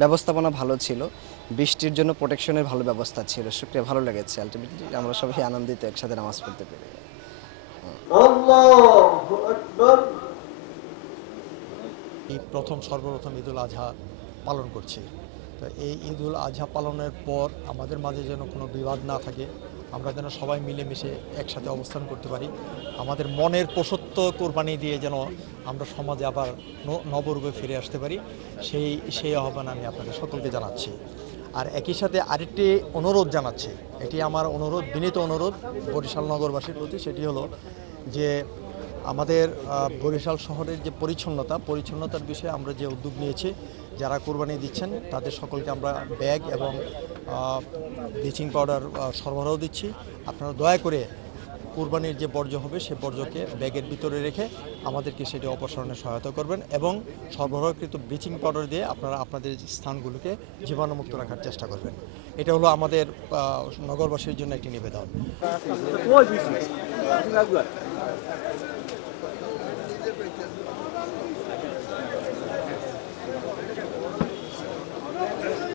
ব্যবস্থাপনা ভালো ছিল, বৃষ্টির জন্য প্রোটেকশনের ভালো ব্যবস্থা ছিল। শুক্রিয়া, ভালো লেগেছে। আলটিমেটলি আমরা সবাই আনন্দিত একসাথে নামাজ পড়তে পেরে। এই সর্বপ্রথম ঈদুল আজহা পালন করছি। তো এই ঈদুল আজহা পালনের পর আমাদের মাঝে যেন কোনো বিবাদ না থাকে, আমরা যেন সবাই মিলেমিশে একসাথে অবস্থান করতে পারি, আমাদের মনের পশুত্ব কোরবানি দিয়ে যেন আমরা সমাজে আবার নবরূপে ফিরে আসতে পারি, সেই আহ্বান আমি আপনাদের সকলকে জানাচ্ছি। আর একই সাথে আরেকটি অনুরোধ জানাচ্ছি, এটি আমার অনুরোধ, বিনীত অনুরোধ বরিশাল নগরবাসীর প্রতি। সেটি হলো যে আমাদের বরিশাল শহরের যে পরিচ্ছন্নতার বিষয়ে আমরা যে উদ্যোগ নিয়েছি, যারা কোরবানি দিচ্ছেন তাদের সকলকে আমরা ব্যাগ এবং ব্লিচিং পাউডার সরবরাহ দিচ্ছি। আপনারা দয়া করে কোরবানির যে বর্জ্য হবে সে বর্জ্যকে ব্যাগের ভিতরে রেখে আমাদেরকে সেটি অপসারণে সহায়তা করবেন এবং সরবরাহকৃত ব্লিচিং পাউডার দিয়ে আপনারা আপনাদের স্থানগুলোকে জীবাণুমুক্ত রাখার চেষ্টা করবেন। এটা হলো আমাদের নগরবাসীর জন্য একটি নিবেদন।